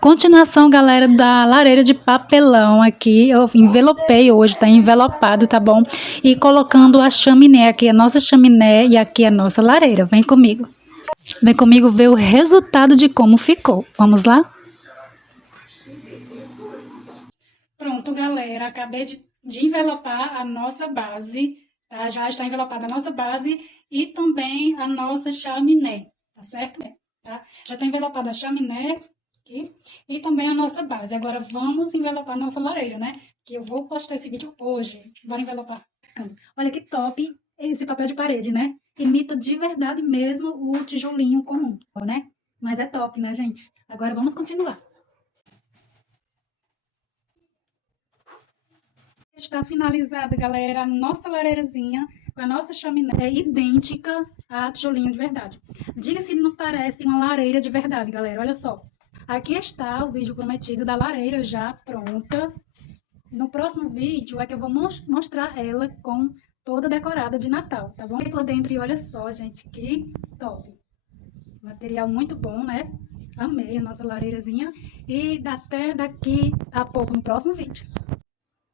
Continuação, galera, da lareira de papelão aqui. Eu envelopei hoje, tá envelopado, tá bom? E colocando a chaminé aqui, a nossa chaminé e aqui a nossa lareira. Vem comigo. Vem comigo ver o resultado de como ficou. Vamos lá? Pronto, galera. Acabei de envelopar a nossa base, tá? Já está envelopada a nossa base e também a nossa chaminé, tá certo? Tá? Já está envelopada a chaminé aqui e também a nossa base. Agora vamos envelopar a nossa lareira, né? Que eu vou postar esse vídeo hoje. Bora envelopar. Olha que top esse papel de parede, né? Imita de verdade mesmo o tijolinho comum, né? Mas é top, né, gente? Agora vamos continuar. Está finalizada, galera, a nossa lareirazinha com a nossa chaminé idêntica a tijolinho de verdade. Diga se não parece uma lareira de verdade, galera. Olha só. Aqui está o vídeo prometido da lareira já pronta. No próximo vídeo é que eu vou mostrar ela com toda decorada de Natal, tá bom? E por dentro, e olha só, gente, que top. Material muito bom, né? Amei a nossa lareirazinha. E até daqui a pouco no próximo vídeo.